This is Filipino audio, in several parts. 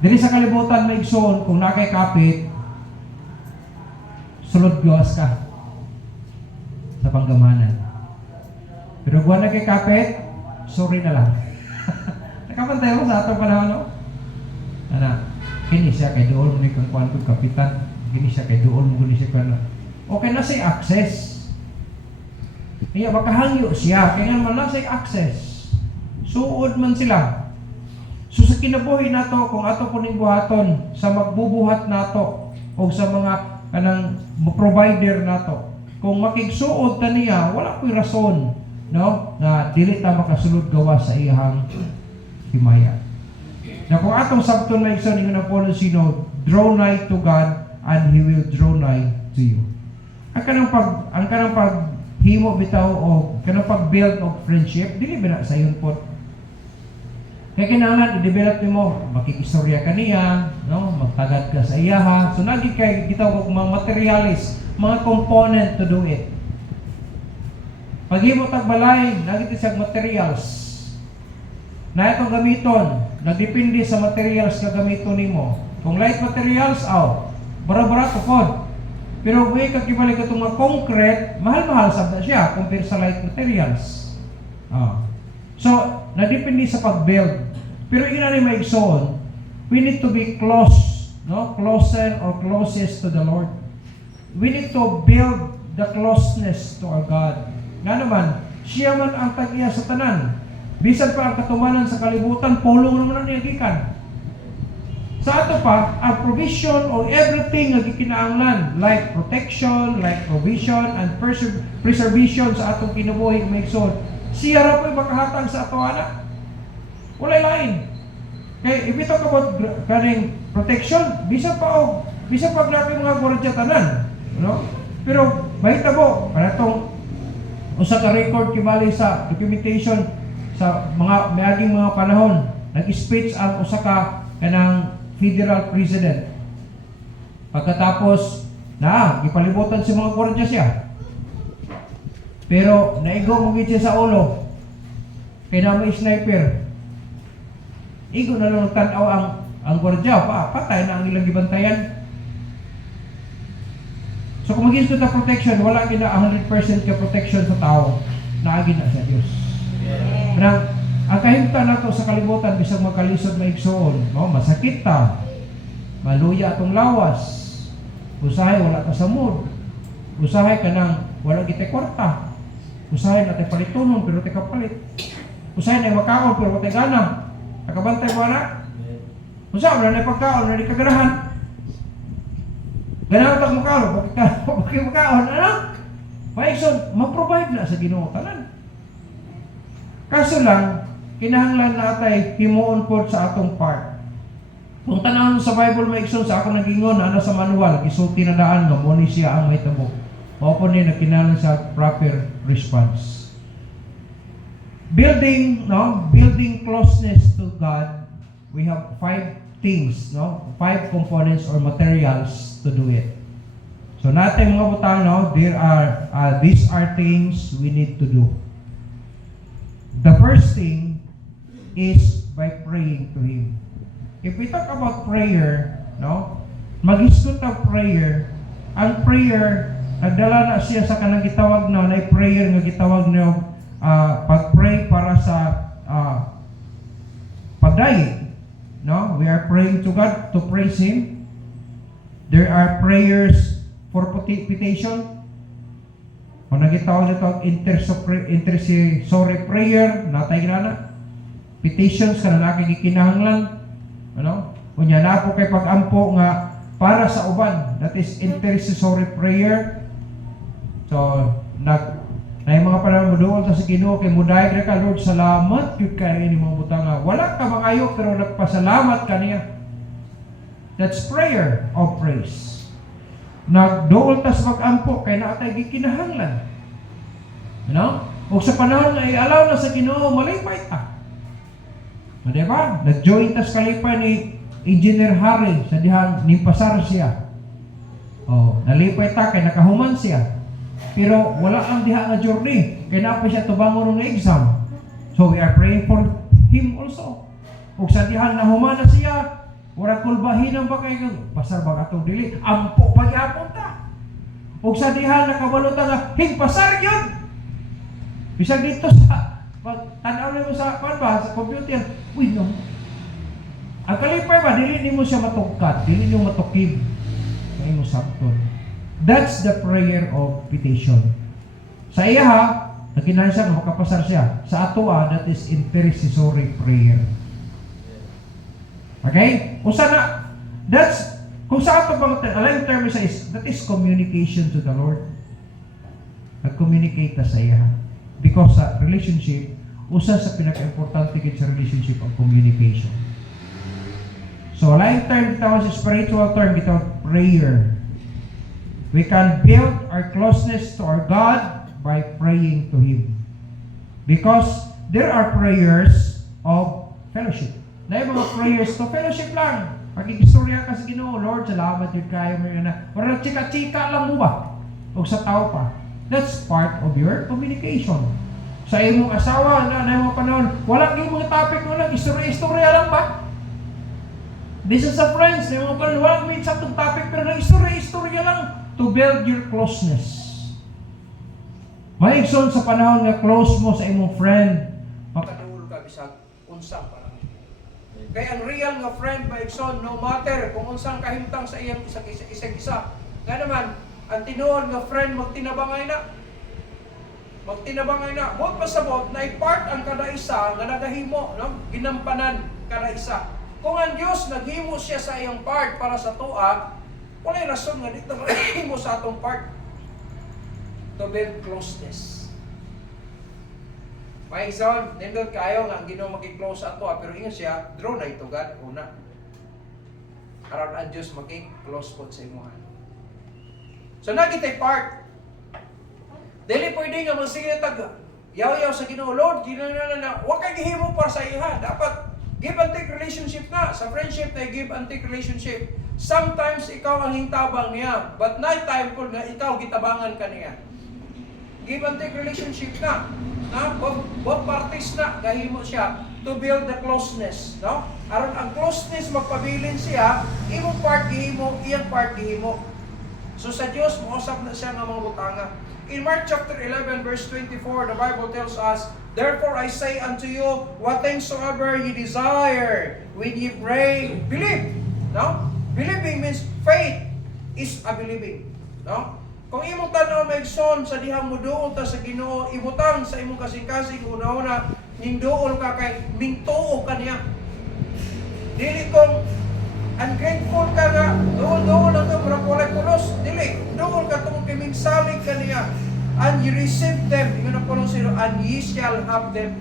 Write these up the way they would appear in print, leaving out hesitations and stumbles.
Dili sa kalibutan may igsoon kung nakay kapit, sulod Diyos ka sa panggamanan. Pero kung nakay kapit, sorry na lang. Nakapantay mo sa atong panahon, no? Ana, kini siya kay doon mo ni kang kuan kong kapitan. Kini siya kay doon mo ni siya kana. Okay na say access. Iya makahangyo siya kaya man na say access. Suod man sila. So sa kinabuhi nato kung ato kuning buhaton sa magbubuhat nato o sa mga kanang provider nato. Kung makigsuod ta niya, wala ko'y rason, no? Na dili ta makasulod gawa sa iyang himaya. Na kung atong sabton may isa ninyo na policy, no, draw nigh to God and He will draw nigh to you. Ang kanang paghimo bitaw o kanang pag-build of friendship, dili ba na sa yun po? Kaya kinahanglan i-develop mo, makikistorya ka niya, no, magtagad ka sa iyaha. So nagi kay gitaw og mga materialis, mga component to do it. Paghimo tag balay, nagi siya materials. Na itong gamiton, nagdepende sa materials na gamiton nimo. Kung light materials, bara-bara tukod. Pero kung ikakibalik itong mga concrete, mahal-mahal sabda siya compare sa light materials. So, nadepende sa pag-build. Pero ina rin maigsoon, we need to be close, no? Closer or closest to the Lord. We need to build the closeness to our God. Nga naman, siya man ang tag-iya sa tanan. Bisan pa ang katumanan sa kalibutan, pulong naman ang niyagikan. Sa ato pa, ang provision o everything nga gikinahanglan, like protection, like provision, and preservation sa atong kinabuhi ng maigsoon, siya ra po'y makahatag sa ato anak. Walay lain. Kaya if we talk about kaning protection, bisa pa grabe mga gwardiya tanan, no? Pero mahitabo para tong usa ka record kibali sa documentation sa mga mayaging mga panahon, nag-speech ang usa ka kanang federal president. Pagkatapos gipalibutan si mga gwardiya siya. Pero naigo mo gid siya sa ulo. Kaya na may sniper. Igo na lang tanaw ang gwardiya, patay na ang ilang gibantayan. So kung mag-issue ta protection, wala gina 100% ka protection sa tao. Naagi na sa Dios. Pero ang kahimtan nato sa kalibutan bisag magkalisod maigsoon, no? Masakit ta. Maluya atong lawas. Usahay wala ta sa mood. Usahay kanang wala gite kwarta. Usahay na tay palitonon pero tay kapalit. Usahay na makaon pero tay gana. Nakabantay mo na? Usahay wala na pagkaon na di kaganahan. Ganahan ta makaon, bakit makaon ano? Maigsoon, mag-provide na sa Ginoo tanan. Kaso lang, kinahanglan natay himuon po sa atong part. Kung tanawon sa Bible maigsoon sa ako nagingon ana sa manual, gisulti na daan nga mo ni siya ang mahitabo. Mao po ni nagkinahanglan sa proper response. Building closeness to God, we have 5 things, no? 5 components or materials to do it. So natin mga butang, no, these are things we need to do. The first thing is by praying to Him. If we talk about prayer, no, mag-isgot of prayer, ang prayer, nagdala na siya sa kanang gitawag na prayer nga gitawag na pag-pray para sa pagdayi. No? We are praying to God to praise Him. There are prayers for petition. Kung nagitawag nito ang intercessory prayer, natay na petitions ka na nakikinahanglan. Ano? Kunya na po kay pag-ampo nga para sa uban. That is intercessory prayer. So, na yung mga panahon mo doon sa Ginoo kay muday ka, Lord, salamat yun kayo ni mga butang nga. Wala ka mangayo pero nagpasalamat ka niya. That's prayer of praise. Nagdool tas mag-ampo kay naatay gikinahanglan. No? O sa panahon na i-allow na sa Ginoo, malipay ta. Diba? Nag-join tas kalipay ni Engineer Harry sa dihang nimpasar siya. Nalipay ta kay nakahuman siya. Pero wala ang diha nga journey. Kaya na pa siya tubangon ng exam. So we are praying for him also. O sa dihan na humana siya, Ura kulbahin ba kayo? Pasar ba katong dili? Ampo pagyapon ta. Ug sa diha nakabalota nga higpasar gyud. Bisag dito sa pag tanaw mo sa sa computer, uy no. Ang kalipay ba dili nimo siya matugkat, dili nimo matukib. Kay mo sakton. That's the prayer of petition. Sa iya ha, nakinahanglan siya makapasar siya. Sa ato that is intercessory prayer. Okay? Usa na, that's, kung sa ato bang, alam yung term is, that is communication to the Lord. Nag-communicate ta sa iya. Because sa relationship, usa sa pinaka-importante sa relationship ang communication. So, alam yung term, bitawag sa spiritual term, bitawag prayer. We can build our closeness to our God by praying to Him. Because there are prayers of fellowship. Na yung mga prayers to fellowship lang. Pag-istorya ka sa Ginoo, Lord, salamat yun kayo mo yun na. Para chika-chika lang mo ba? O sa tao pa. That's part of your communication. Sa imong asawa, na yung mga panahon, walang yung mga topic mo lang, istorya-istorya lang ba? This is a friends, na yung mga panahon, walang may saktong topic, pero lang istorya-istorya lang to build your closeness. Maigsoon sa panahon nga close mo sa imong friend, makaduol ka bisag unsang pa. Kaya ang real nga friend, maigsoon, no matter kung unsang kahimtang sa iyang isang-isa. Nga naman, ang tinuod nga friend, magtinabangay na. Magtinabangay na. Buot pasabot, na i-part ang kada isa nga nagahimo, no? Ginampanan kada isa. Kung ang Diyos naghimo siya sa iyang part para sa tuwa, wala'y rason nga dito maghimo sa atong part. To build closeness. May isang, nindot kayo nga ang Ginoo maki-close ato, pero ingon siya, draw na ito God, una. Aron ang Diyos maki-close po sa imuhan. So nagitay part. Dili pwede nga magsige tag yaw-yaw sa Ginoo, Lord, ginana na, huwag kay gihimo para sa iya. Dapat give and take relationship na. Sa friendship na give and take relationship. Sometimes ikaw ang hintabang niya, but night time po nga ikaw gitabangan ka niya. Give and take relationship na. Both parties na gahimo siya to build the closeness, no? Aron ang closeness magpabilin siya, imong part gihimo, iyang part gihimo. So sa Dios mousap na siya nga mga butanga. In Mark chapter 11 verse 24, the Bible tells us, "Therefore I say unto you, what things soever ye desire, when ye pray, believe." No? Believing means faith is a believing, no? Kung imong tan-aw maigsoon sa dihang muduol ta sa Ginoo, ibutang sa imong kasing-kasing una-una, ninduol ka kay mintuo ka niya. Dili kung ungrateful ka nga, duol ang kamra walay pulos, dili, duol ka tungkol kay mingsalig ka niya. And you receive them, ingon ang pulong sino, and ye shall have them.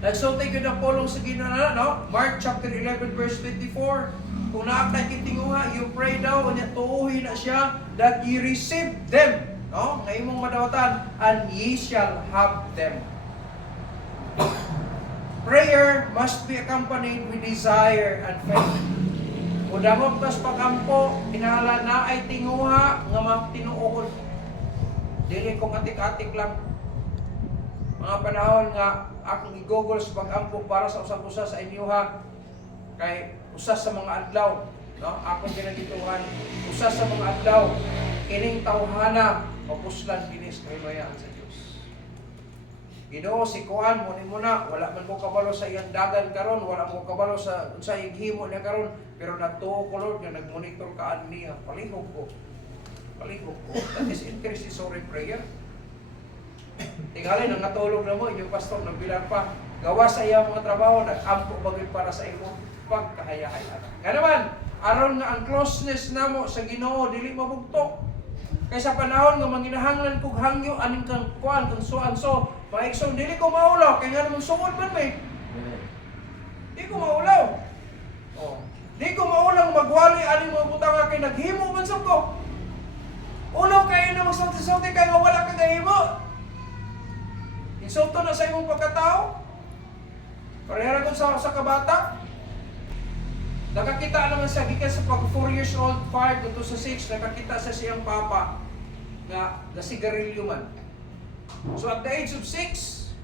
Nagsulti yun ang pulong sa Ginoo na, no? Mark chapter 11 verse 24. Kung naakay kitinguha, you pray daw, o niya tuuhin na siya, that ye receive them, no? Nga imong madawatan, and ye shall have them. Prayer must be accompanied with desire and faith. Kung damog tas pagampo, inahala na ay tinguha, nga magtinuod. Dili kong atik-atik lang. Mga panahon nga, akong i-google sa pagampo para sa usap-usa sa inyuha, kay usa sa mga adlaw, no? Akong ginagituhan, usa sa mga adlaw, kining tawhana, mapuslan kinis kahimayaan sa Dios. Ginoo si kuan mo ni muna, wala man mo kabalo sa iyang dagan karon, wala mo kabalo sa iyang himo niya karon, pero nagtuo ko Lord nga nagmonitor kaan niya, palihog ko. That is intercessory prayer. Tingali nang natulog na mo, inyong pastor nagbilang pa, gawa sa iyang mga trabaho, nag-ampo bagay para sa imo pagkahayahayaan. Nga naman, aron nga ang closeness namo sa Ginoo dili mabugtok. Kaysa panahon nga manginahanglan kog hangyo aning kang kuan kung so maigsoon dili ko maulaw kay nga namang suod man may. Di ko maulaw. Oh. Di ko maulang magwali aning mga butanga kay naghimo man sab ko. Ulaw kay na magsulti-sulti kay nga wala ka gahimo. Insulto na sa imong pagkatao. Parehara kun sa kabata. Nakakita naman siya, gikan sa pag 4 years old, 5 to 6, nakakita sa siyang papa na sigarilyo man. So at the age of 6,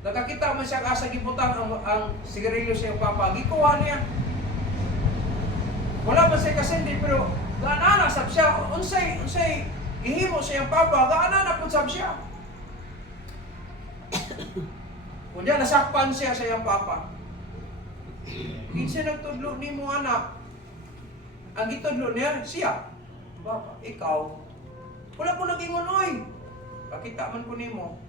nakakita man siya asa gibutang ang sigarilyo sa iyang papa. Gikuha niya. Wala man siya kasindi, pero gaanana sab siya. Unsay gihimo sa iyang papa, gaanana pud sab siya. Kunya nasakpan siya sa iyang papa. Kinsa nagtudlo nimo anak? Ang gitudlo niya siya. Papa, ikaw. Wala ko nag-ingon, oy. Pakita man ko nimo.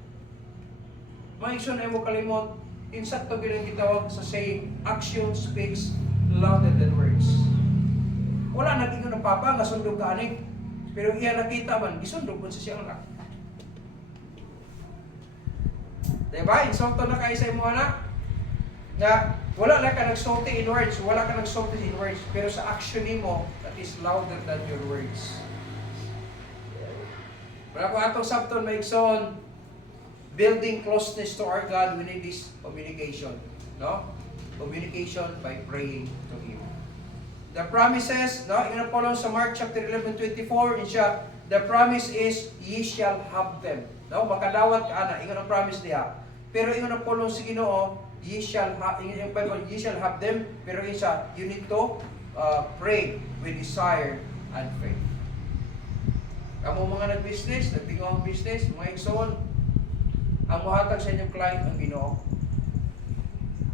Maigsoon ay mo kalimot. Insakto bilang gitawag sa saying, action speaks louder than words. Wala nag-ingon ng papa nga sundog ka ani. Pero iya nakita man, gisundog man sa siyang anak. Diba? Insakto na kayo sa imo anak. Na wala na ka nagsulti in words, wala ka nagsulti in words, pero sa action nimo, that is louder than your words. Wala ko atong sabton maigsoon, building closeness to our God, we need this communication. No? Communication by praying to Him. The promises, no? Ingana po lang sa Mark chapter 11:24, insya, the promise is, ye shall have them. No? Makadawat ka na, ingana promise niya. Pero ingana po lang sa Ginoo, ye shall have, yung Bible, ye shall have them, pero isa, you need to pray with desire and faith. Kamu mga nag-business, nagbingo ang business, mga igsoon, ang muhatag sa inyong client ang Ginoo.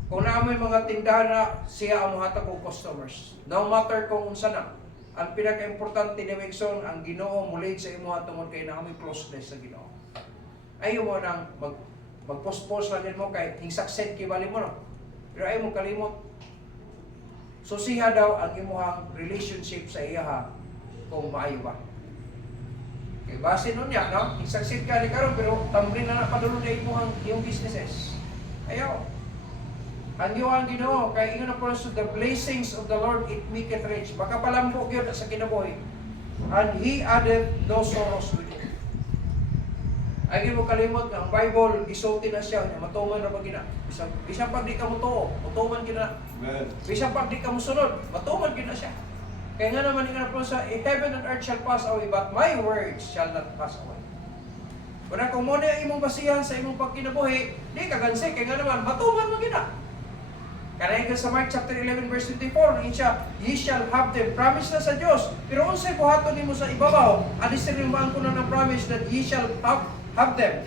Kung naamoy mga tindahan na siya ang muhatag kong customers, no matter kung unsa na, ang pinaka-importante ni igsoon, ang Ginoo mulid sa imo atong kay naamoy closeness sa Ginoo. Ayaw mo nang mag-post-post lang din mo kay hingsakset kibali mo no. Pero ayaw mo kalimot. Susiha daw ang imuhang relationship sa iya kung maayo ba. Kay base nun niya, no? Hingsakset ka ni karon pero tamblin na napadulong na iyong businesses. Ayaw. Ang iyong Ginoo kay ingon na po so the blessings of the Lord it maketh rich. Baka palambok yun sa kinabuhi. And He added no sorrows with it. Ay mo kalimot nga ang Bible gisulti na siya nya matuman ra ba gina. Bisan pag di ka mo tuo, matuman gina. Amen. Bisan pag di ka mo sunod, matuman gina siya. Kaya nga naman nga po sa heaven and earth shall pass away, but my words shall not pass away. Kaya kung mo na imong basihan sa imong pagkinabuhi, di ka gansi, kaya nga naman, matuman mo gina. Kaya sa Mark chapter 11 verse 24, ye shall have them. Promise na sa Diyos. Pero unsay buhaton nimo sa ibabaw, anis rin yung ko na ng promise that ye shall have them.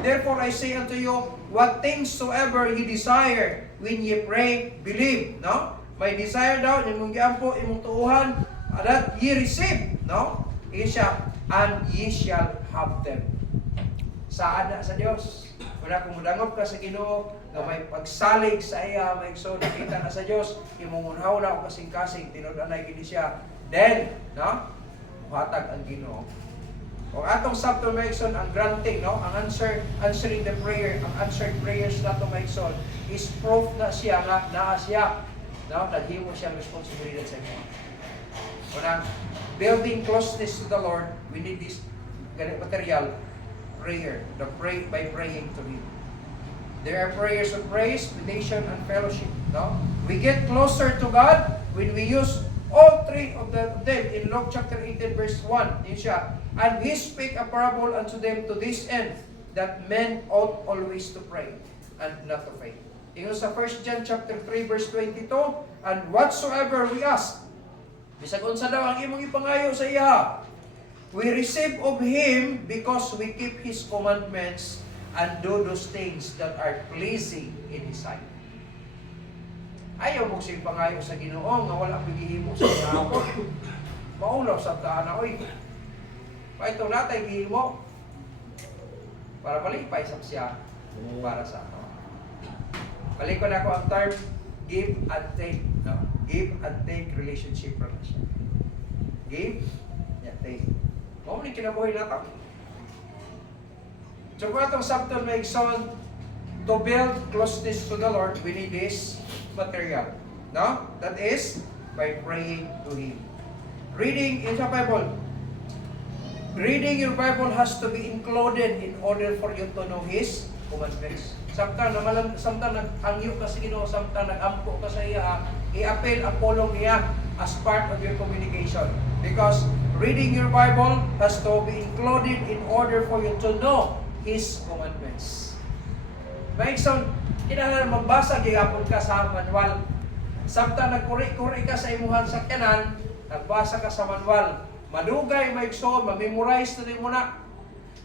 Therefore I say unto you, what things soever ye desire, when ye pray, believe. No? May desire daw, imong giampo, imong tuuhan, that ye receive. No? And ye shall have them. Saan na sa Diyos? Kung kumudangop ka sa Ginoo, na may pagsalig sa iya, may so nakita na sa Diyos, imong unhaw na o kasing-kasing, tinudanay gini siya. Then, no? Muhatag ang Ginoo. Kung atong sabto maigsoon ang granting, no? Ang answering the prayer, ang answered prayers nato maigsoon is proof na siya nga naa siya. No? Naghimo siyang responsibilidad sa inyo. Kung building closeness to the Lord, we need this material prayer, by praying to Him. There are prayers of praise, meditation, and fellowship. No? We get closer to God when we use all three of them in Luke chapter 18 verse 1. And He spake a parable unto them to this end, that men ought always to pray and not to faint. Ingon sa 1 John chapter 3 verse 22, and whatsoever we ask, bisag unsa daw ang imong ipangayo sa iya, we receive of Him because we keep His commandments and do those things that are pleasing in His sight. Ayaw mo siyang pangayo sa Ginoo nga wala pagihimo sa hapon. Maulaw sa taana, oy. Paito natay gihimo para malipay sa siya para sa ako. Balik ko na ako ang term give and take. No? Give and take relationship relation. Give and take. Mao ni kinabuhi nato. So kung atong sabton may igsoon, to build closeness to the Lord, we need this material. No? That is by praying to Him. Reading in the Bible. Reading your Bible has to be included in order for you to know His commandments. Samtang nag-angyo ka sa Ginoo, samtang nag-ampo ka sa iya, i-appeal ang pulong niya as part of your communication. Because reading your Bible has to be included in order for you to know His commandments. May isang kinahanglan magbasa gihapon ka sa manual Sabta nagkuri-kuri ka sa imuhang sakyanan, nagbasa ka sa manual. Madugay, maigsoon, ma-memorize na mo na.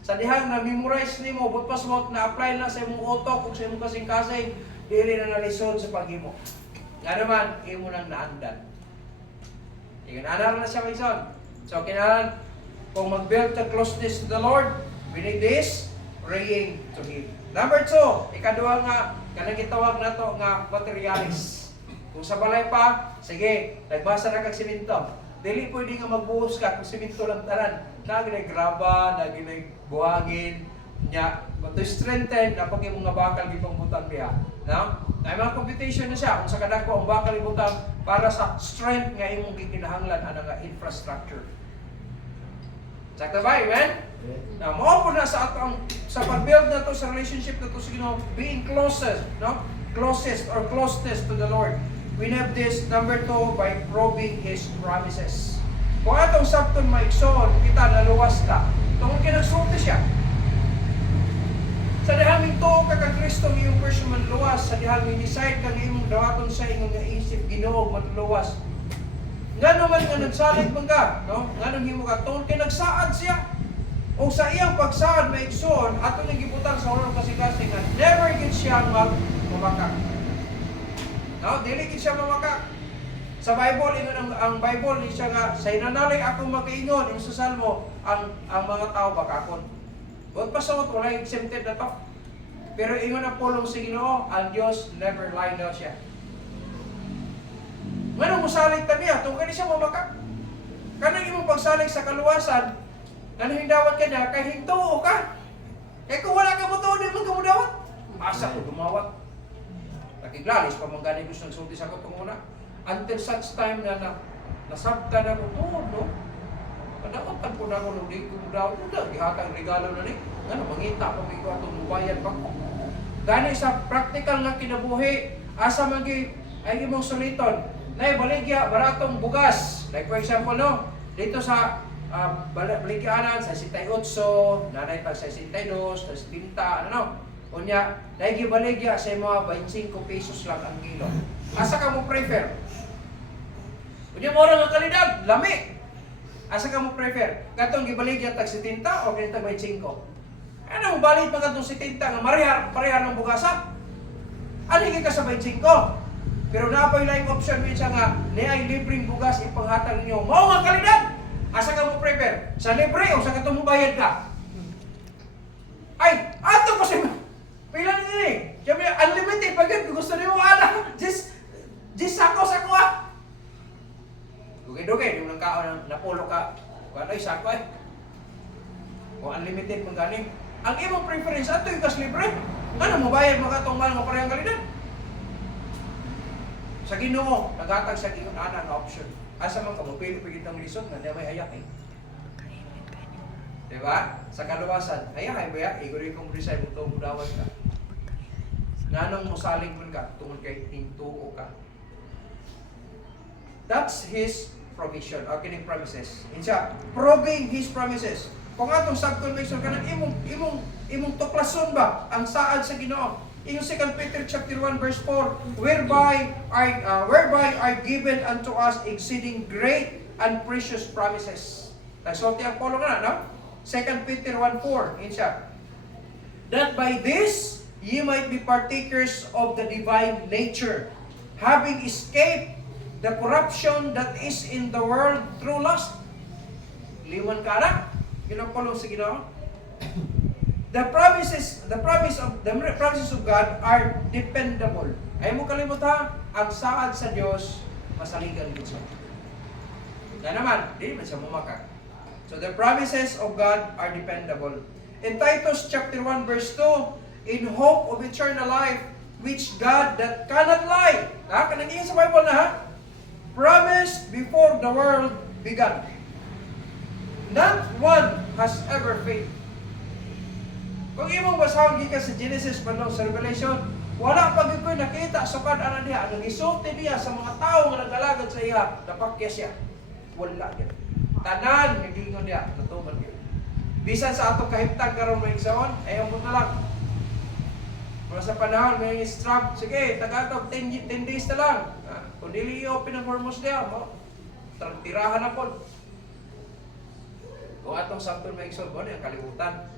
Sa dihang na-memorize nimo, butpas mo na-apply na sa imong utok kung sa imong kasing-kasing, dili na nalisod sa paghimo. Nga naman, imo nang naandan. Igan-anar na siya maigsoon. So, kinahan, kung mag-build the closeness to the Lord, we need this, praying to Him. Number 2, ikaduha nga, kanang gitawag na to nga materialis. Kung sa balay pa, sige, nagbasa na kag siminto. Dili pwede nga magbuhos ka kung siminto lang tanan. Naginay graba, naginay buhangin, nya, to strengthen, napag yung mga bakal gipang butang diha. No? Ay mga computation na siya, kung sa kadako ang bakal ibutang para sa strength nga imong gikinahanglan ana nga infrastructure. Sakta ba, amen? Now, mo po na sa atong sa pag-build na to sa relationship na to sa Ginoo, being closest, no? Closest or closeness to the Lord. We have this number 2 by probing His promises. Kung atong sabton maigsoon, kita naluwas ka. Tungkol kinagsulti siya. Sa dihaming tuo ka kang Kristo ng iyong person manluwas, sa dihaming decide kang imong dawaton sa iyong naisip, Ginoo manluwas. Nga naman nga nagsalit man ka, no? Nga nang himo ka, tungkol kinagsaad siya. O sa iyang pagsaad maigsoon, ato nang gibutan sa ulong kasing-kasing nga never gid siya mamakak. No, dili gid siya mamakak. Sa Bible, ingon ang Bible ni siya nga, sa inanalig ako mag-ingon, yung sa Salmo, ang mga tao bakakon. Huwag pa sa wala exempted na to. Pero ingon ang pulong sa Ginoo, ang Diyos never lie daw siya. Ngano mo salig ta niya, tungkol siya mamakak. Kanang imong pagsalig sa kaluwasan, kanang hindawat ka niya, kay hintuo ka. Kaya kung wala ka mo to, di mo ka mo dawat. Asa ko dumawat. Nakiglalis pa mong gani gusto nagsulti sa ko itong una. Until such time na nasabta na ko tuod, no? Kadakot po na ko nung di ko daw, gihatang regalo na ni. Nga mangita pa may ko atong mubayan pa ko. Gani sa practical nga kinabuhi, asa magi ay imong suliton. Nay baligya baratong bugas. Like for example, no? Dito sa baligyanan sa 68, nanay pa sa 62, sa 70, ano? Unya, nay gibaligya sa mga 25 pesos lang ang kilo. Asa ka mo prefer? Unya mo nga kalidad, lami. Asa ka mo prefer? Katong gibaligya tag 70 o ganito 25? Ano mo balit pa katong 70 nga parehar ng bugasa? Aligi ka sa 25. Pero napoy like option mo siya nga niay libreng bugas ipanghatag ninyo. Mao nga kalidad. Asa ka mo prefer? Sa libre o sa katong bayad ka? Ay, ato pa si pila ni. Kaya unlimited pag gusto niyo ana. Just sako ah. Dugay-dugay, yung nagkaon napulo ka, kung ano'y sako eh. Kung unlimited mong ganing. Ang imong preference, ato yung kas libre. Ano mo bayad makatong mahal nga parehang kalidad? Sa Ginoo, nagatag sa Ginoo ana nga option. Asa man ka mo pili pagit ang lisod nga may ayak eh. Diba? Sa kaluwasan, ayak ay baya, iguri kong resay mo itong mudawat ka. Nanong mo saling mo ka, tungkol kay tintuo ka. That's His provision, or kining promises. Insya, probing His promises. Kung atong sub-conviction ka ng imong tuklason ba ang saad sa Ginoo? In 2 Peter chapter 1 verse 4, whereby are given unto us exceeding great and precious promises. Nagsulti ang Paulo na, no? 2 Peter 1:4, insya. That by this ye might be partakers of the divine nature, having escaped the corruption that is in the world through lust. Liwan ka na. Ginapulong sa Ginoo. The promises of God are dependable. Ay mo kalimut ha, ang saad sa Dios masaligan gid siya. Nga naman, di man siya mumakak. So the promises of God are dependable. In Titus chapter 1 verse 2, in hope of eternal life, which God that cannot lie. Kanang sa Bible na ha? Promised before the world began. Not one has ever failed. Kung imong basahon gikan sa Genesis padung sa Revelation, wala pa gyud koy nakita sukad ana diha ang isulti niya sa mga tawo nga nagalagad sa iya, napakya siya. Wala gyud. Tanan nagingon niya, natuman gyud. Bisan sa ato kahimtang karon mo igsoon, ayaw mo na lang. Kung sa panahon may strap, sige, tagatog 10 days na lang. Kung dili i-open ang hormones niya, tirahan na po. Kung atong sabton maigsoon mo, ang kalimutan.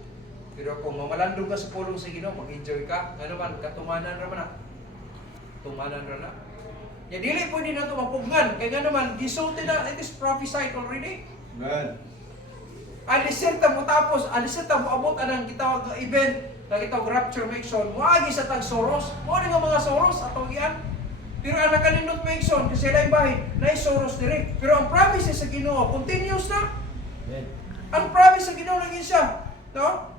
Pero kung mamalandong ka sa pulong sa Ginoo, mag-enjoy ka, ano man, katumanan ra man na. Tumanan ra na. Ya dili pwede na ito mapugnan. Kaya nga naman, gisulti na, it is prophesied already. Amen. Alisirta mo tapos, alisirta mo abot anang gitawag nga event, na gitawag rapture maigsoon, muagi sa tag Soros, mo nga mga Soros atong iyan. Pero ang nakanindot maigsoon, kasi sila bahin, na Soros diri. Pero ang promise sa Ginoo, continuous na. Amen. Ang promise sa Ginoo lagi siya. No?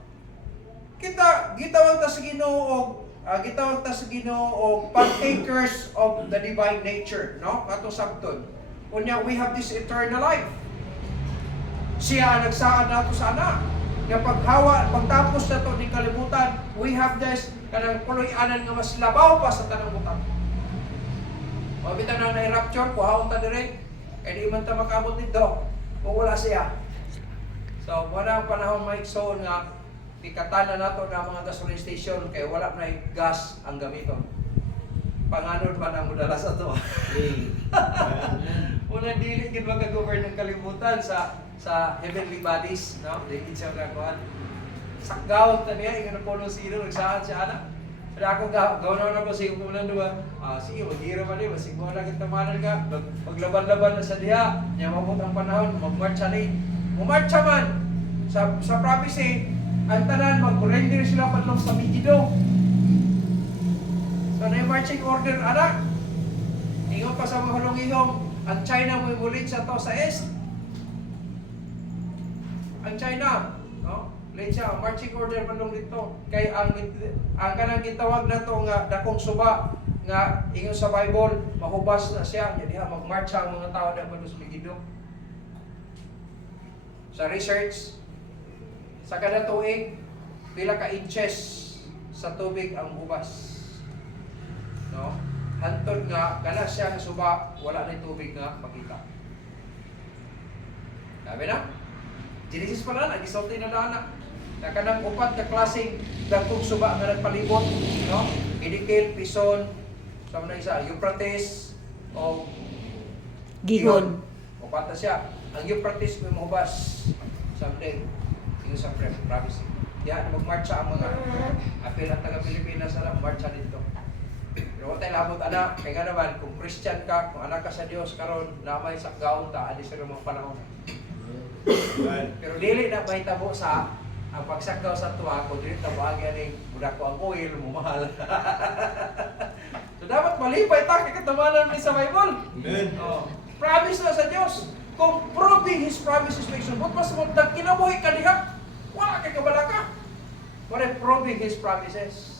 Gitawag ta sa Ginoo og partakers of the divine nature, no? Ato sabton. Unya we have this eternal life. Siya ang nagsaad nato sa anak. Nga pagtapos nato ni kalibutan, we have this kanang puloy-anan nga mas labaw pa sa tanang butang. Mabitan na na-rapture, kuhaon ta dire, kaya di man ta makabot dito kung wala siya. So, wala ang panahon maigsoon nga pikatan na nato na mga gasoline station kaya wala na gas ang gamiton. Panganod pa na mudala sa to. Una dili gid maka-govern ng kalibutan sa heavenly bodies, no? Dili siya kakuan. Sakgaw ta niya ingon ko no sino nagsaad siya ana. Pero ako gawon na ko sa imo man duwa. Sige, maghira man ni, masig mo na kitamanan ka. Maglaban-laban na sa diha. Nya mabot ang panahon, magmarcha ni. Mumarcha man sa prophecy, ang tanan mag-render sila padlong sa Megiddo. So na marching order anak. Ingon pa sa mga hulong-ihong, ang China mo ibulit sa to sa east. Ang China, no? Late siya, ang marching order padlong dito. Kay ang kanang gitawag na to nga dakong suba nga ingon sa Bible, mahubas na siya. Jadi magmarcha ang mga tao dapat sa Megiddo. Sa research, sa kada tuig, pila ka inches sa tubig ang hubas. No? Hantod nga, kana siya nga suba, wala na tubig nga makita. Sabi na? Genesis pa na, nagisulti na dana. Na kanang upat ka klaseng dagkong suba nga nagpalibot. No? Idikil, Pison, sa mga isa, Euphrates, o Gihon. Upat na siya. Ang Euphrates may mahubas. Someday, yung sa province. Diyan, magmarcha ang mga apel at taga-Pilipinas na marcha dito. Pero wala tayo labot, anak. Kaya nga naman, kung Christian ka, kung anak ka sa Diyos, karon namay sa gaon ta, adi sa mga panahon. Pero dili na mahitabo sa ang pagsakaw sa tuwa, kung dili tabagi aning budak ko ang oil, mumahal. So dapat malipay ta, kay katamanan ni sa Bible. Amen. Oh, promise na sa Diyos. Kung proving His promises may subot, mas magdag kinabuhi ka diha, wala kay kabalaka. Wala proving His promises.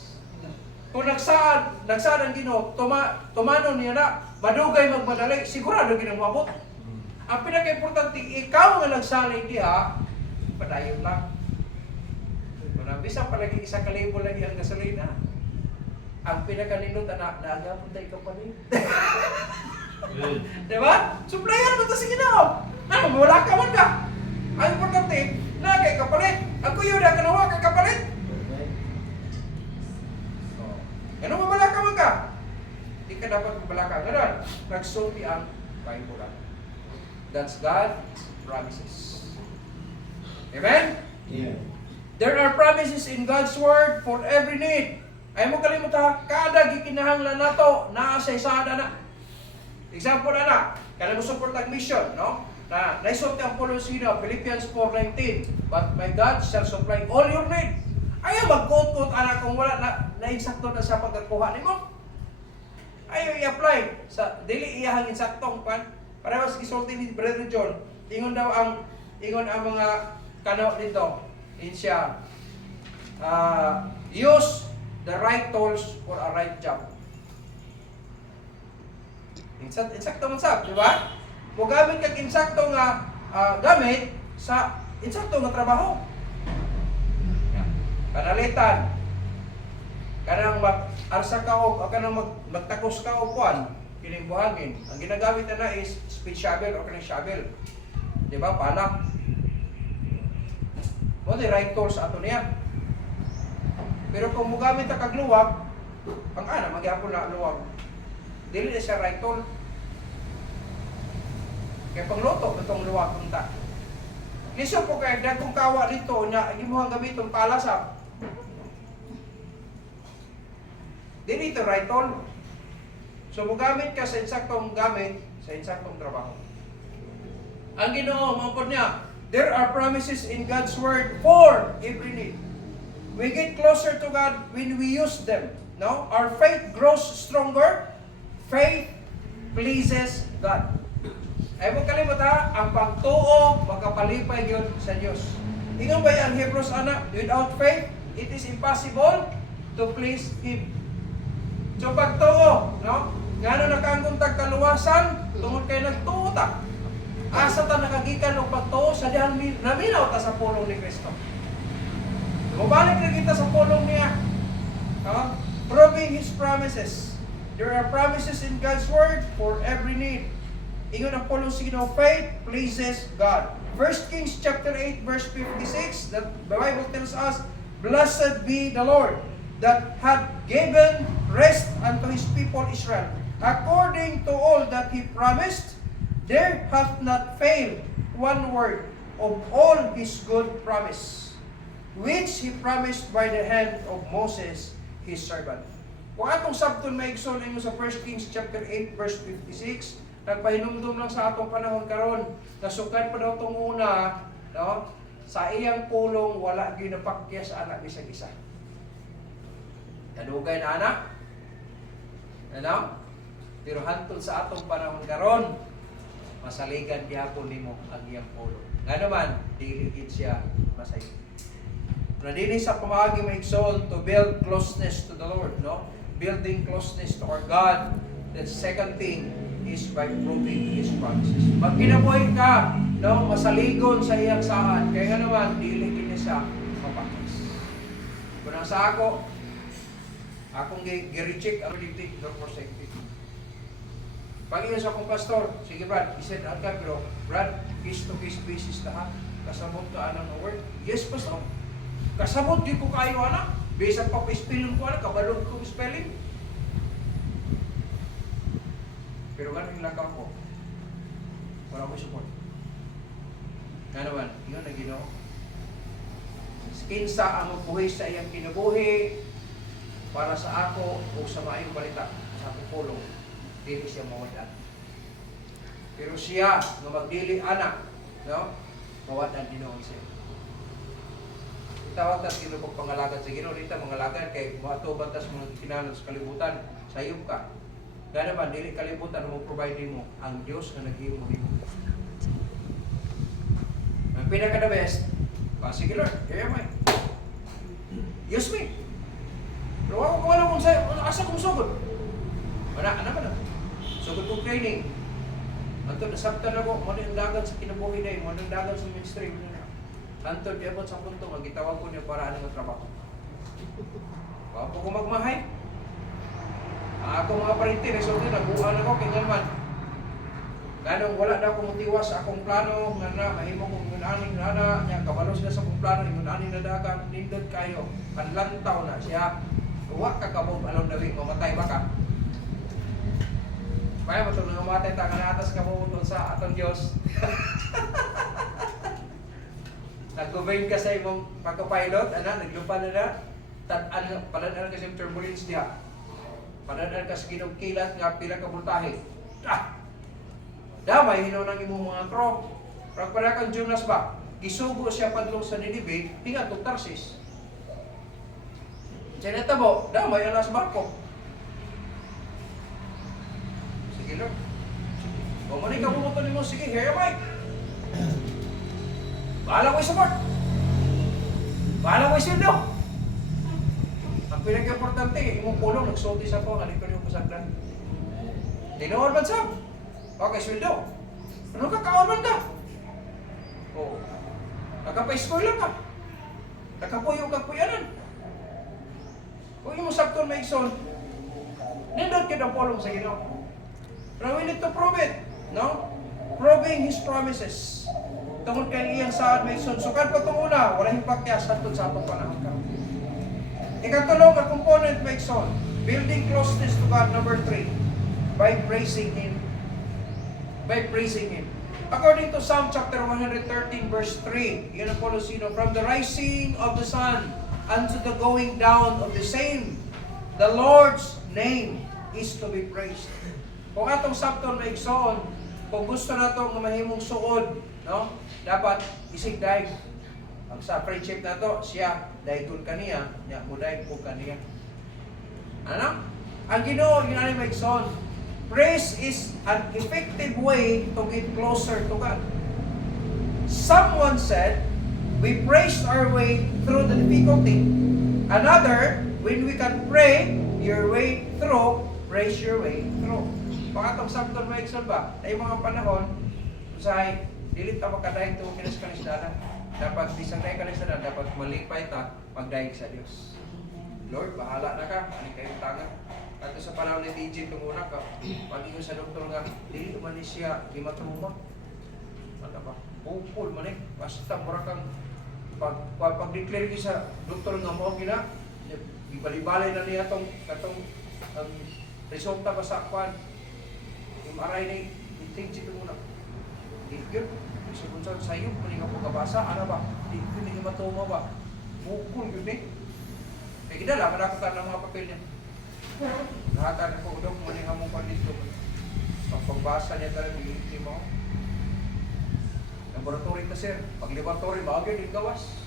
Kung nagsaad ang Ginoo, tumanon niya na, madugay magmadali, sigurado ginamabot. Ang pinaka-importante, ikaw nga nagsalay diha, padayon lang. Kung nabisa palagi 1,000 lagi ang gasolina, ang pinaka-nindot na naagapon tayo ka pa rin. Diba? Supplyan mo ito sa Ginoo. Ano, wala ka man ka. Ang importante, nagay kapalit. Ang kuyo na kanawa kay kapalit. Ano, mabala ka man ka. Hindi ka dapat mabala ka. Ganun, nagsulti ang Bible. That's God's promises. Amen? Yeah. There are promises in God's Word for every need. Ay mo kalimutan, kada gikinahanglan nato, naa sa isada na. Example na, kaya mo support ang mission, no? Na naisulti ang policy na Philippians 4:19, but my God shall supply all your need. Ayaw mag-quote-quote anak kung wala na-insakto na sa pagkakuha nimo. Ayaw i-apply sa dili iyahang insaktong pan. Para mas gisulti ni Brother John, ingon ang mga kanaw dito. Siya use the right tools for a right job. Insakto man sab, di ba? Kung gamit kag insakto nga gamit sa insakto nga trabaho. Panalitan. Kanang mag-arsa ka o kanang magtakos ka o kuan, kining buhangin. Ang ginagamit na is speed shovel o kanang shovel. Di ba? Panak. O di right tools ato niya. Pero kung mugamit ka kag luwag, pang-ana magyapon na luwag. Dili na siya right tool. tong luwa punta. Lisod po kay dagkong kawa dito nya imuhang gamiton palasap. Dili ito right all. So mogamit ka sa insaktong gamit sa insaktong trabaho. Ang Ginoo mangkod niya, there are promises in God's word for every need. We get closer to God when we use them. No? Our faith grows stronger. Faith pleases God. Ay mo kalimot ha, ang pagtuo magkapalipay yun sa Diyos. Ingon ba ang Hebrews ana, without faith, it is impossible to please Him. So pagtuo, no? Ngano nakaangkong tagkaluwasan, tungod kay nagtuo ta. Asa ta nakagikan og pagtuo sa dihan naminaw ta sa pulong ni Kristo. Mubalik na kita sa pulong niya. Proving His promises. There are promises in God's word for every need. Ingon ang pulong sa Ginoo, faith pleases God. 1 Kings chapter 8 verse 56, the Bible tells us, blessed be the Lord that had given rest unto His people Israel. According to all that He promised, there hath not failed one word of all His good promise, which He promised by the hand of Moses, His servant. Kung atong sabton maigsoon mo sa 1 Kings chapter 8 verse 56, nagpahinumdum lang sa atong panahon karon, nasukad pa daw itong una, no? Sa iyang pulong wala ginapakya sa anak bisag isa. Kadugay na anak, ano? Pero hantod sa atong panahon karon, masaligan gyapon nimo ang iyang pulong. Nga naman, dili gid siya masayo. Na dinhi sa pamaagi maigsoon to build closeness to the Lord, no? Building closeness to our God. The second thing is by proving His promises. Pag kinabuhi ka, no, masaligon sa iyang saan, kaya nga naman, dili kini siya mapakas. Kung ang sa akong gi-recheck ang politik ng perspective. Pag iyon sa akong pastor, sige Brad, isend ang ka, pero Brad, case-to-case basis na ha, kasabot ka anang word. Yes, pastor. Kasabot di ko kayo anak. Bisan pa spelling ko anak, kabalog ko spelling. Pero ganun yung lakaw ko. Wala ko support. Nga naman, yun na Ginoo. Kinsa ang magbuhi sa iyang kinabuhi para sa ako o sa maayong balita sa akong pulong, dili siya mawadan. Pero siya nga magdili anak, no? Mawadan Ginoo siya. Tawag tas ginoo pangalagan sa Ginoo dito mangalagan kay moatuban tas mga kinahanglan sa kalibutan sayop ka. Nga naman dili kalibutan mo provide mo ang Dios nga naghimo nimo. Ang pinaka the best, sige Lord, here am I. Use me. Pero ako kung ano kung sa'yo, asa kong sugod. Ano ba na? Sugod kong training. Anto nasabtan ako, mo yung dagan sa kinabuhi na yun, mo yung dagan sa ministry. Antod diabot sa punto nga gitawag ko niya para anong trabaho. Papo ko magmahay. Ako mga parinti resulta nabuhan ako kay naman. Ganong wala daw ko motiwa sa akong plano nga na mahimo kong aning ana nya kabalo sila sa akong plano ingon aning nadagan nindot kayo. Kanlantaw na siya. Wa ka kabog along dawi mamatay ba ka? Kaya mo itong namatay ta nga atas ka mo sa atong Diyos. Nag-govern ka sa imong pagka-pilot, naglupa na, palanan ka sa turbulence diha. Palanan ka sa kinugkilat nga pila ka voltahe. Damay, hinaw ng imong mga crew. Pag pala kang Jonas ba, gisugo siya padlong sa Ninibe, hingat o Tarsis. Siya natabo, damay alas barko. Sige Lord. O manay ka bumuto ni mo, sige, here am I. Bahala ko i-support. Bahala ko i-sweldo. Ang pinag-importante, imong pulong, nagsulti sa ko, halika niyo pasagdan. Tinoon man sab. Okay, sweldo. Ano ka, kaon ka? Oo. Nagka-pa-school lang ka. Nagkapuyo ka puyanan. Kung yung sakton may ison, nindot kita pulong sa Ginoo. Pero we need to prove it. No? Proving His promises. Tungod kay iyang saad may sunsukad pa itong una, wala himpakyas hantod sa atong panahon ka. Ikatulong ang component may son, building closeness to God, number 3, by praising Him. by praising Him. According to Psalm chapter 113 verse 3, yun ang Colosino, from the rising of the sun unto the going down of the same, the Lord's name is to be praised. Kung atong sakton maigsoon, kung gusto nato nga mahimong suod, no? Dapat isig daig. Ang sa friendship na to, siya daikon kaniya, niya mo daig ko kaniya. Ano? Ang Ginoo yun ay maigsoon. Praise is an effective way to get closer to God. Someone said, we praise our way through the difficulty. Another, when we can pray your way through, praise your way through. Pakatong sakton maigsoon ba? Na yung mga panahon, usahay, dilit ta makadaig to kinas-kanisdanan. Dapat bisang daig kanisdanan, dapat malipay ta pagdaig sa Dios. Lord, bahala na ka, ani kayong tangan. At sa panahon ni DJ itong una ka, pag-ingon sa doktor nga, dili man ni siya himatuma. Ano ba? Bukol man basta mura kang pag-declare ki sa doktor nga mo gina, ibalibalay na niya katong resulta ba sa kwan. MRI ni DJ itong una. Yun, sa sayo, maling ako kabasa, ano ba? Di ko ni himatuma ba? Bukol yun eh. Kaya kinala, manakutan ng mga papel niya. Lahatan ako udok mo ni hamong pa dito. Pagpagbasa niya talaga hindi mo. Laboratory ka sir. Pag laboratory, maagay din gawas.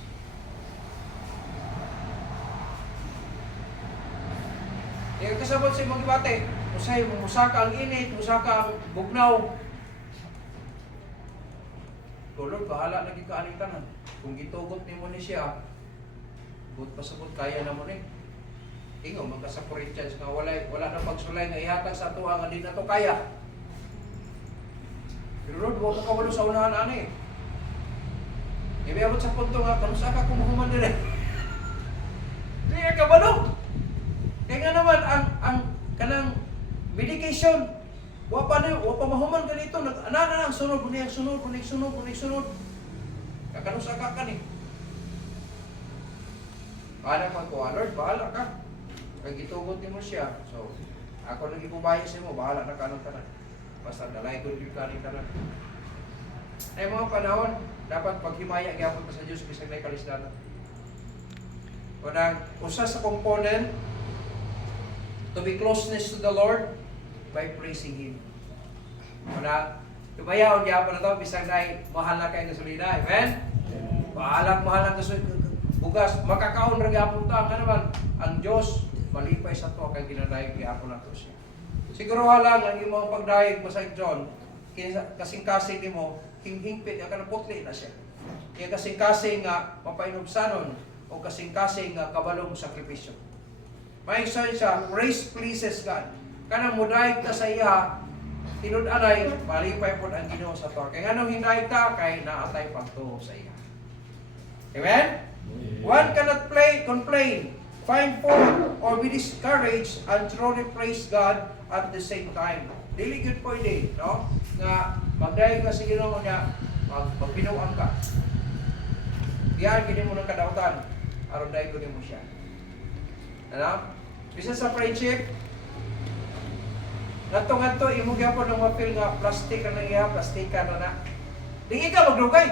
Yung kasabot sa mga bate, usay, musaka ang init, musaka ang bugnaw. Lord, bahala lagi ka aning tanan. Kung gitugot ni mo ni siya, but pasabot kaya na mo ni. Ingo man ka sa Corinthians nga wala na pagsulay nga ihatag sa atuha nga di na to kaya. Pero Lord, wa mo kawalo sa unahan ani. Ibiabot sa punto nga kanusa ka kumuhuman dire. Di ka balo. Kaya nga naman ang kanang medication wa pa mahuman ganito nag-ana ang sunod buniyang sunod. Kakanusa ka kani. Para pag ko, Lord, bahala ka. Kag gitugot mo siya. So, ako nang ibubayo sa mo, bahala na kanang tanan. Basta dalay ko yung kaning tanan. Ay mga panahon, dapat paghimaya gyapon pa sa Dios bisag nay kalisdanan. Unang usa sa component to be closeness to the Lord by praising Him. Unang tumayaw gyapon na to bisag nay mahal na kay gasolina. Amen. Mahal na bugas makakaon ra gyapon ta nga naman ang Dios malipay sa to kay ginadayeg gyapon nato siya. Siguro halang ang imong pagdayeg masayod John kasing-kasing nimo hinghingpit ka putli na siya. Kaya kasing-kasing nga mapainubsanon o kasing-kasing nga kabalong sakripisyo. May siya, praise pleases God. Kanang mudayeg ta sa iya tinud-anay malipay pod ang Ginoo sa to. Kay nganong hindayeg ta kay naatay pagtuo sa iya. Amen? One cannot complain, find fault, or be discouraged and truly praise God at the same time. Dili good pwede, no? Nga magdayeg ka sa Ginoo niya, magbinuang ka. Diyan gini mo ng kadautan, aron dayeg mo siya. Ano? Bisa sa friendship, ngadto imo gyapon ng mapil nga plastic na iya, plastika na. Dingi ka magdugay.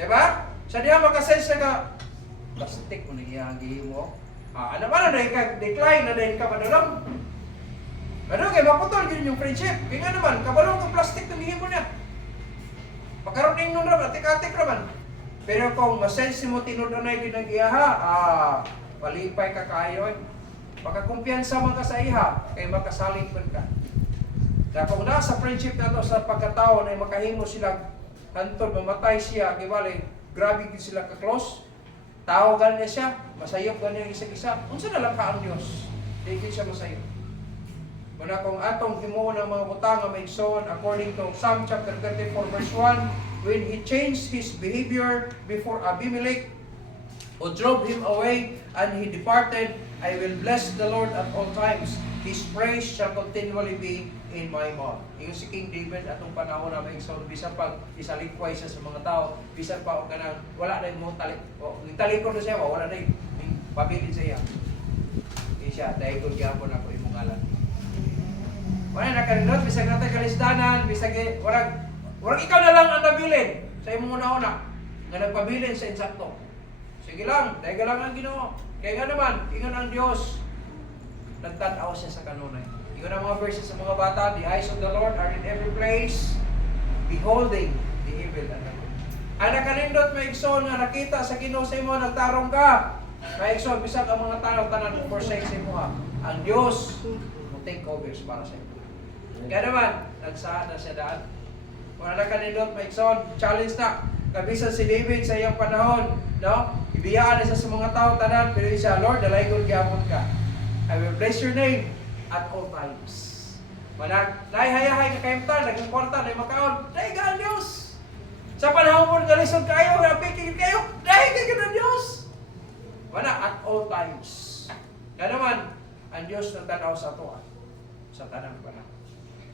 Diba? Sa diha makasense ka plastic mo niya ang gihimo. Ano ba na dahil ka decline na dahil ka madalang? Ano kay maputol yun yung friendship. Kaya nga naman, kabalong kang plastic na gihimo niya. Pagkaroon din nun naman, atik-atik naman. Pero kung masense mo tinudunay din ang iyaha, palipay ka kayo. Makakumpiyansa man ka sa iha, kay makasaling ka. Na kung nasa friendship na to sa pagkatao na makahimo sila hantod mamatay siya, gibali, grabe gid sila ka-close. Tao ganyan siya, masayop ganyan isa-isa. Unsa na lang ka ang Dios? Dili siya masayop. Muna kung atong himuon ang mga butang nga maigsoon according to Psalm chapter 34 verse 1, when he changed his behavior before Abimelech, who drove him away, and he departed, I will bless the Lord at all times. His praise shall continually be in my mouth. Yung si King David atong panahon na maigsoon, bisan pag isalikway siya sa mga tao, bisan pa o kanang wala na yung talik, o talikod na siya, wala na yung pabilin siya. Kaya siya, dahil kung gyapon ako imong ngalan. Wala nakanindot, bisag natin kalisdanan, bisag warag ikaw na lang ang nabilin sa imong una-una nga nagpabilin sa insakto. Sige lang, dahil ka lang ang Ginoo. Kaya nga naman, ingon ang Diyos, nagtanaw siya sa kanunay. Ingon ang mga verses sa mga bata, the eyes of the Lord are in every place, beholding the evil. Ang nakanindot maigsoon nga nakita sa Ginoo sa imo, nagtarong ka. Maigsoon, bisag ang mga tao tanan kung forsake sa imo ha. Ang Diyos mo take over para sa imo. Kaya naman, nagsaan na siya daan. Kung ang nakanindot maigsoon, challenge na. Kabisan si David sa iyang panahon, no? Ibiyaan na siya sa mga tao tanan, pero siya, Lord, dalaygon gyapon ka. I will bless your name at all times. Manag, nahihayahay ka kayamtan, naging kwarta, na makaon, dahi ka ang Diyos. Sa panahon mo, galisod kayo, napikigit kayo, dahi ka ng Diyos. Mana, at all times. Kaya naman, ang Diyos ng tanaw sa ito, sa tanang panahon.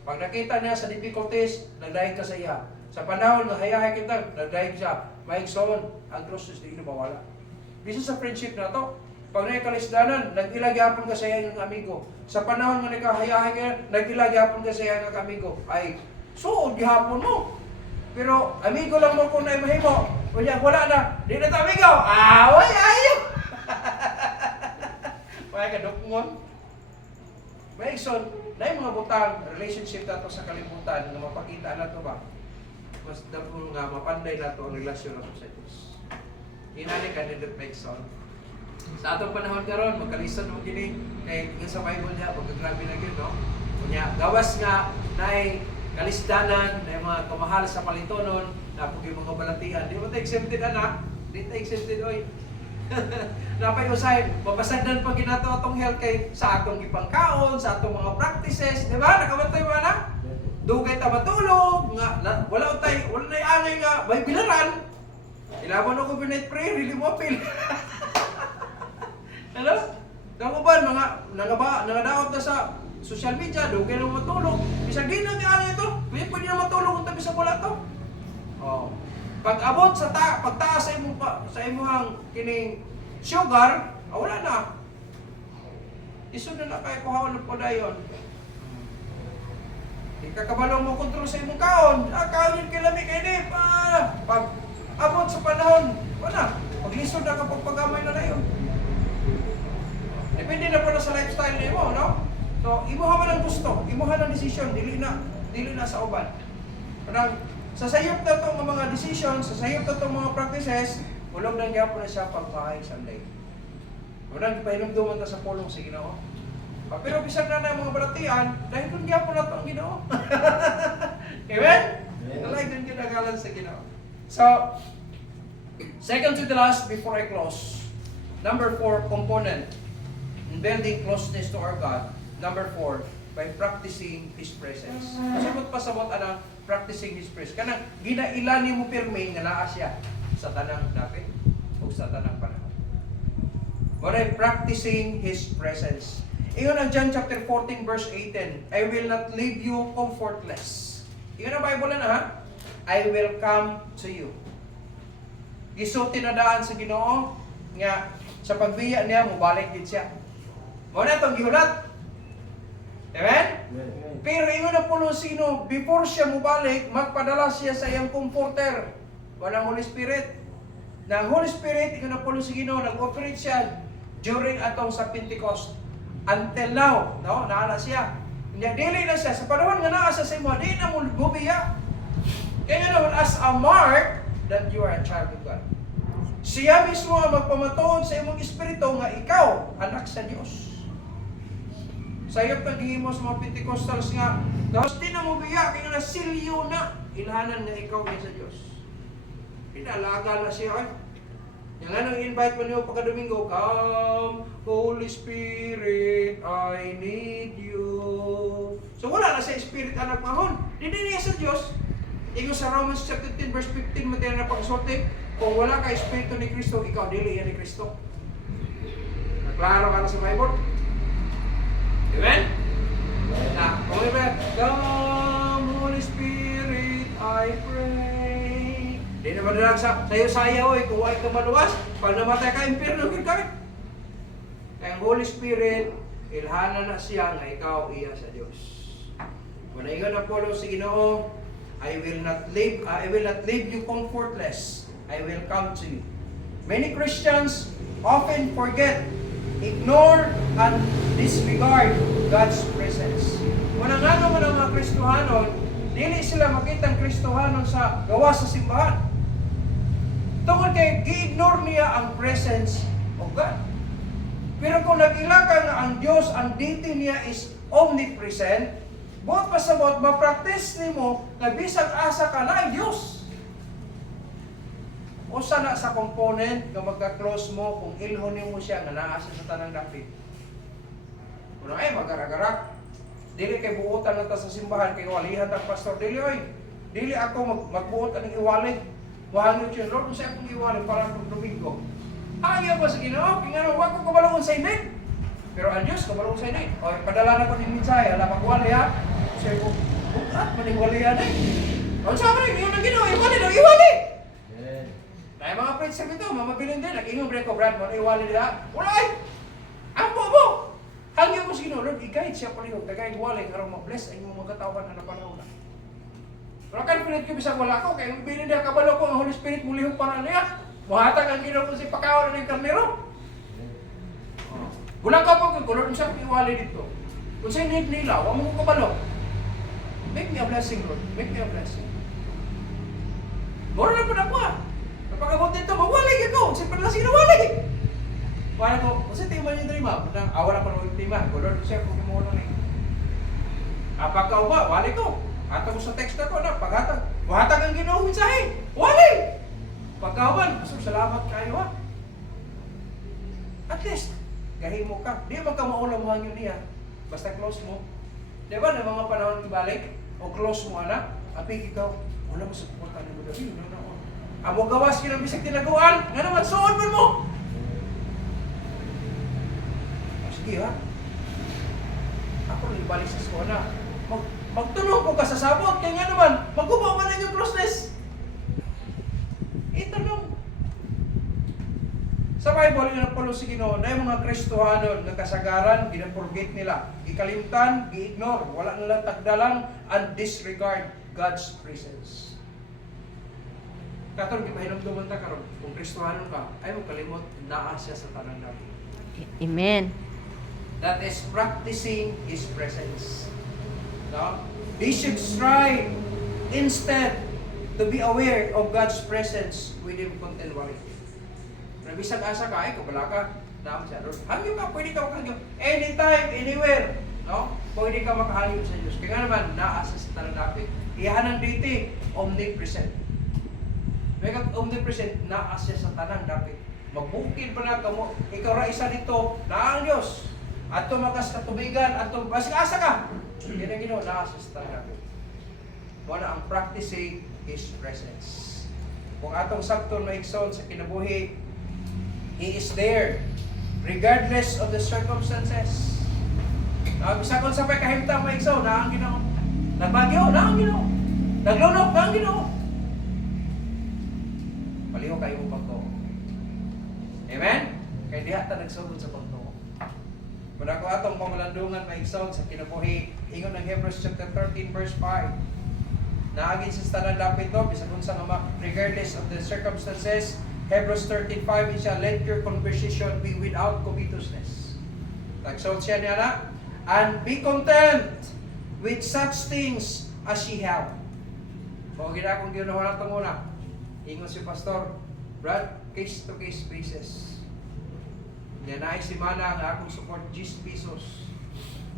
Pag nakita niya sa difficulties, nagdahig ka sa iya. Sa panahon na hayahay kita, nagdahig siya. Maigsoon, ang krus di ino mawala. Bisa sa friendship na to, pag nakikalisdanan, nag-ilagyapon ka sa iya ng amigo. Sa panahon nga nakahayahay ka, nag-ilagyapon ka sa iya ng amigo. Ay, suod, gihapon mo. Pero, amigo lang mo kung naimahimo. Wala na, di na ito amigo. Away, ayaw. May kadukngon. Maigsoon, na yung mga butang, relationship na to sa kalimutan, na mapakita na to ba? Mas dapat nga mapanday na to ang relasyon na to sa Diyos. Inani ka nindot Maigsoon. Sa atong panahon karon magkalisan mo gini kay yung sa Bible niya pagkagrabe na gyud no. Kunya gawas nga nay kalisdanan nay mga kamahal sa palitonon na pug mga balatian. Di mo ta exempted ana. Di ta exempted oy. Napay usay mapasagdan pa ginato atong health kay sa atong gipangkaon, sa atong mga practices, di ba? Nakabantay mo ana? Dugay ta matulog nga wala nay angay nga may bilaran. Ilabon ako binay prayer, really mo apil. Hello? Dako ba nangadaot na sa social media, dugay na matulog. Bisag di na angay ito, pwede na matulog kung tabi sa wala to. Oh. Pag abot sa pagtaas sa imong kining sugar, wala na. Isod na kay kuhaon po dayon. Di ka kabalong mo kontrol sa imong kaon. Kaon yun kay lami kay di pa. Pag abot sa panahon, wala. Paglisod na kapag pagamay na dayon. Depende na po na sa lifestyle nimo, no? So, imuha man ang gusto, imuha ang decision, dili na sa uban. Parang sa sayop na itong mga decisions, sa sayop na itong mga practices, ulog na gyapon na siya pagkain Sunday. Unang pahinumduman ta sa pulong sa Ginoo. Pero bisag na na mga balatian, dahil kung gyapon na ito ang Ginoo. Amen? Talay kang ginagalan sa Ginoo. So, second to the last before I close. Number 4 component in building closeness to our God. Number 4, by practicing His presence. Pasabot ana practicing His presence. Kanang ginailani mo pirmi nga naa siya sa tanang dapit o sa tanang panahon. By practicing His presence. Ingon ang John chapter 14 verse 18, I will not leave you comfortless. Ingon ang Bible na ha? I will come to you. Gisulti na daan sa Ginoo nga sa pagbiya niya mobalik gid siya. Mao na tong gihulat. Amen? Pero ingon na puno sino, before siya mubalik, magpadala siya sa iyang comforter. Walang Holy Spirit. Na Holy Spirit, ingon na puno si Ginoo, nag-operate siya during atong sa Pentecost. Until now, no? Naala siya. Dili na siya. Sa panahon nga naa siya sa imo, di na mo bubiya. Kaya naman, as a mark that you are a child of God. Siya mismo ang magpamatuod sa imong espiritu nga ikaw, anak sa Diyos. Sayop naghihimo sa mga Pentecostals nga, tapos di na mo biya, kaya na silyo na, ilhanan nga ikaw niya sa Diyos. Pinalaga na siya, ay. Yung anong invite mo niyo pagka-Domingo, come, Holy Spirit, I need you. So wala na sa Spirit anak mahon. Hindi niya sa Diyos. Ingo sa Romans chapter 10 verse 15, matayan na pagsulti, kung wala ka Espiritu ni Kristo, ikaw dili yan ni Kristo. Naklaro ka na sa Bible? Amen? Na, kung iba, come, Holy Spirit, I pray. Di na madalag sayo-sayo, kung ay ka maluwas, pag namatay ka, impirno ka. Kaya ang Holy Spirit, ilhanan na siya nga ikaw iya sa Diyos. Manaingon ang Paulo sa Ginoo, I will not leave you comfortless. I will come to you. Many Christians often forget, ignore, and disregard God's presence. Manangano man ang mga Kristohanon, dili sila makita ang Kristohanon sa gawa sa simbahan. Tungkol kay gi-ignore niya ang presence of God. Pero kung nag-ilaka nga ang Diyos, ang deity niya is omnipresent, buot pa sa buot, ma-practice nimo na bisag asa ka na ay Diyos. Usa na sa component nga magka-close mo kung ilhon nimo siya nga naa siya sa tanang dapit. Kung ay magaragarak, dili kay buotan na ta sa simbahan kay walihan tang pastor, dili ako magbuot ang iwali. Wahangin siya, Lord, kung saan akong iwali para itong Domingo. Ayaw ba sa Ginoo? Kaya wag ko kabalungon sa init. Pero ang Diyos, kabalungon sa init. O, padala na ko din minsay, ala magwali ha. Sabi ko, bukat, maningwali yan eh. O, saan rin, yun ang Ginoo, iwali daw, iwali! Kaya mga preacher ito, mamabilin din, nag-ingong break ko, Brad, mo, iwali nila. Wala ay! Ang bobo! Hangyo ko sa Ginoo, Lord, i-guide siya palihog, tagay iwali, araw mag-bless, ay mo magkatawan na napanahon na. Pero confident ko bisag wala ko, kaya bilin niya kabalo ko ang Holy Spirit mulihog para niya. Muhatag ang Ginoo ko si pakawan ng karnero. Gulang ka po kung Lord, siya iwali dito. Kung sa'yo need nila, huwag mo ko kabalo. Make me a blessing, Lord. Make me a blessing. Moro na po na po ah. Napagabot dito, mawali ko. Siyempre lang sinawali. Para ko, kung sa'yo tima niyo drima, awala pa rin tima. Lord, siya po kumuha na eh. Apakaw ba? Wali ko. Ato ko sa text ako na, paghatag. Muhatag ang Ginoo mensahe. Wali! Pagkawan, so, salamat kayo ha. At least, gahimo ka. Di ba ka maulang mo hangyo niya? Basta close mo. Di ba na mga panahon ibalik? O close mo anak? Apig ikaw, wala mo sa pupunta ni Budabi. Amo gawas kinang bisag tinaguan. Nga naman, suon mo! Sige ha. Ako rin ibalik sa skona. Magtulong ko ka sa sabot, kaya nga naman, magkubaw man ang yung closeness. Itanong. Sa Bible, yung Paulo si Ginoo, na yung mga Kristohanon na kasagaran, ginapurgit nila, ikalimtan, gi-ignore, wala nilang tagdalang, and disregard God's presence. Katong, di ba hinamduman ta karon, kung Kristohanon ka, ay mo kalimot, naa siya sa tanang natin. Amen. That is practicing His presence. No? We should strive instead to be aware of God's presence with Him continually. Nabisag asa ka, ay kabala ka, naam siya. Hangyo ka, pwede ka makahangyo. Anytime, anywhere. No? Pwede ka makahangyo sa Diyos. Kaya nga naman, naasa sa tanang dapit. Iyahan ng diti, omnipresent. May omnipresent, naasa sa tanang dapit. Magbukid pa na kamo, ikaw ra isa dito, naang Diyos. At tumakas katubigan, at basig asa ka. Yan ang Ginoo, naasa sa tanang dapit. Wala ang practicing His presence. Kung atong sakto maigsoon sa kinabuhi, He is there, regardless of the circumstances. Bisag kung sa kahimtang maigsoon, naang Ginoo. Nagbagyo, naang Ginoo. Naglunok, naang Ginoo. Paliho kayo mo pagtuo. Amen? Kaya diha ta nagsugod sa pagtuo. Kung ako atong pamalandungan maigsoon sa kinabuhi, ingon ng Hebrews chapter 13 verse 5. Naagin sa tanang dapit to, bisag unsa nga regardless of the circumstances, Hebrews 13:5 siya, let your conversation be without covetousness. Nagsuot siya niya na, and be content with such things as ye have. So, ginakong ginawa na itong una. Ingon si Pastor, Brad, case-to-case basis. Yan ay si Mana ang akong support 10 pesos.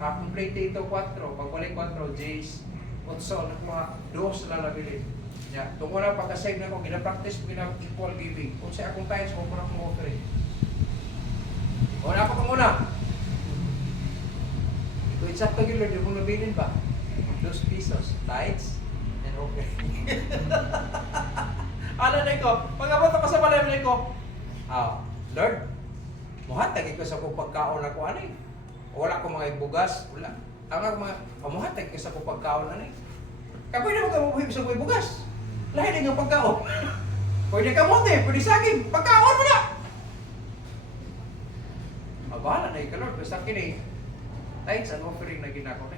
Akong plate ito 4, pagbalik 4, J's. 8, nakuha, 2 na nabili. Yeah. Tungo na pagka-save na ko, gina-practice, gina-equal giving. Kung sa akong times, kung muna kong offering. Una pa kung una. Ito insakto yun, Lord, yung mong nabilin ba? 2 pesos, tithes, and offering. Ano na ko? Pag-abot ako sa palay ko, Lord, muhatag ko sa kong pagkaon ako, ano eh? Wala ko mga ibugas, wala. Ang mga muhatag ko sa kong pagkaon, ano eh? Kapoy na magkamubuhi sa kong ibugas. Lahat din yung pagkaon. Pwede kamote, pwede saging, pagkaon mo na! Bahala na ikaw, Lord. Basta kini, tithes and offering na ginako na.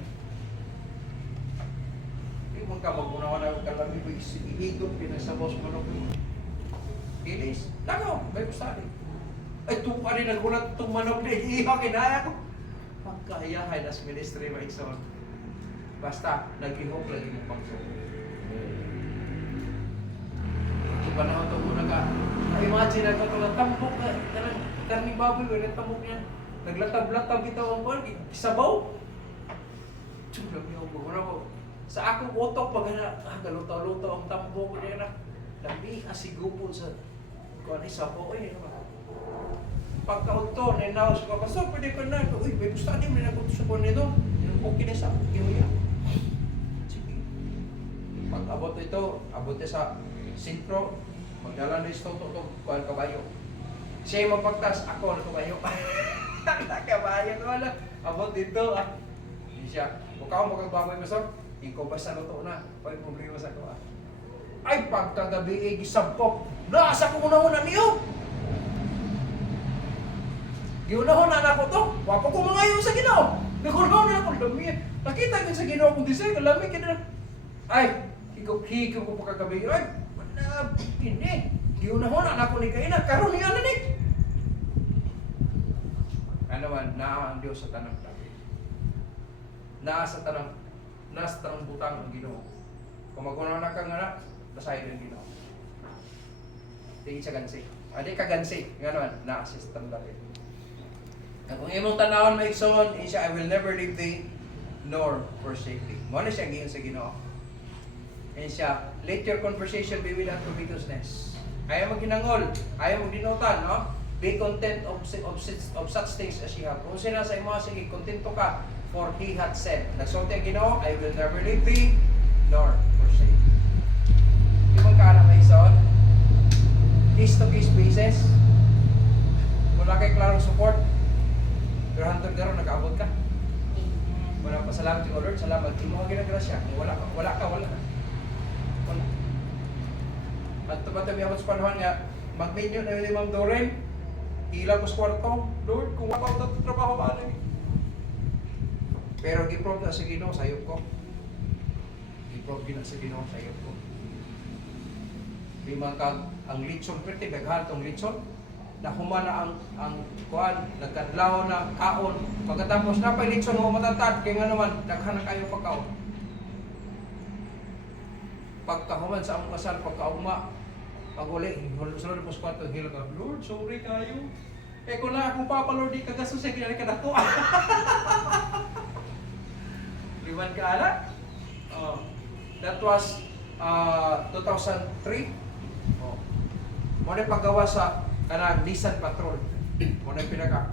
mo ka, mag-unawa na yung kalami ko, ihigop din sa boss mo nung ilis. Lagaw, may pustali. Ay, tupa rin, nagulat itong manok na iiha, kinaya ko. Pagkaayahay, nas ministry, may ikson. Basta, nag-ihok lagi yung pangso. Yung panahon ito muna ka, imagine na ito lang, tambok ka, karning baboy, wala tambok niya. Naglatab-latab ito ang buwan, isabaw. Tsura niyo ko, sa akong utok, pag galuto-luto ang tambok ko niya na, labi, asigupon sa, kung ano isabaw, pagkaunto, ninaw sa kapasok, pwede ko na, uy, may gusto din, may nagusto ko nito, yung okay na sa kinuya. Sige. Pag abot ito, abot sa sintro, magdala na ito, kuhan kabayo. Siya yung magpagtas, ako na kabayo. Kabayo ko wala. Abot dito, Hindi siya. Kung ka magkagbaboy mo sa, ikaw ba sa luto na? Pag problema sa ko, Ay, pagkagabi, gisabkop. Nasa ko una-una niyo! Giunahon na ako to. Wapo ko mga yung sa Ginoo. Nagunahon na ako. Lami. Nakita ko sa Ginoo kung disay. Lami ka na. Ay, higop ko pa kagabi. Ay, manab. Hindi. Giunahon na ako ni Kaina. Karoon niya na ni. Ano man, naa ang Diyos sa tanang tabi. Nasa tanang butang ang Ginoo. Kung magunahon na kang anak, basahin ang Ginoo. Tingin siya gansi. Adi ka gansi. Nga naman, na-assist ang tabi. Kung imong tanawon may igsoon, siya, I will never leave thee nor forsake thee. Mo na siya giyon sa Ginoo. And siya, let your conversation be without covetousness. Ayaw maghinangol, ayaw magdinutan, no? Be content of such things as you have. Kung sila sa imo, sige, kontento ka, for he hath said. Nagsulti ang Ginoo, I will never leave thee nor forsake thee. Di mo ka na may igsoon? Case-to-case basis. Wala kay klarong support. Pero hantod garo, nag-abot ka. Wala pa, salamat yung Lord, salamat. Di mo ka ginagrasya. Wala ka. At tabi ako sa panahon nga, mag-menu na yung Ma'am Doreen, ilang ko sa kwarto, Lord, kung wala pa ito trabaho ba na. Pero giprove na sa Ginoo, sayop ko. Giprove na sa Ginoo, sayop ko. Di man kag, ang litson, pretty, daghan tong litson, nahuma na ang kuan, nagkadlaw na kaon. Pagkatapos na pa eleksyon mo matatad, kaya nga naman, daghan na kayo pagkaon. Pagkahuman sa among kasal, pagkaugma, pag-uli, sunod po sa kwarto, hila ka, Lord, sorry kayo. Eh kung na akong Papa Lord, di kagasto siya, kinari ka na ko. Liwan ka ala? That was 2003. Muna paggawa sa kanang Nissan Patrol. Muna pinaka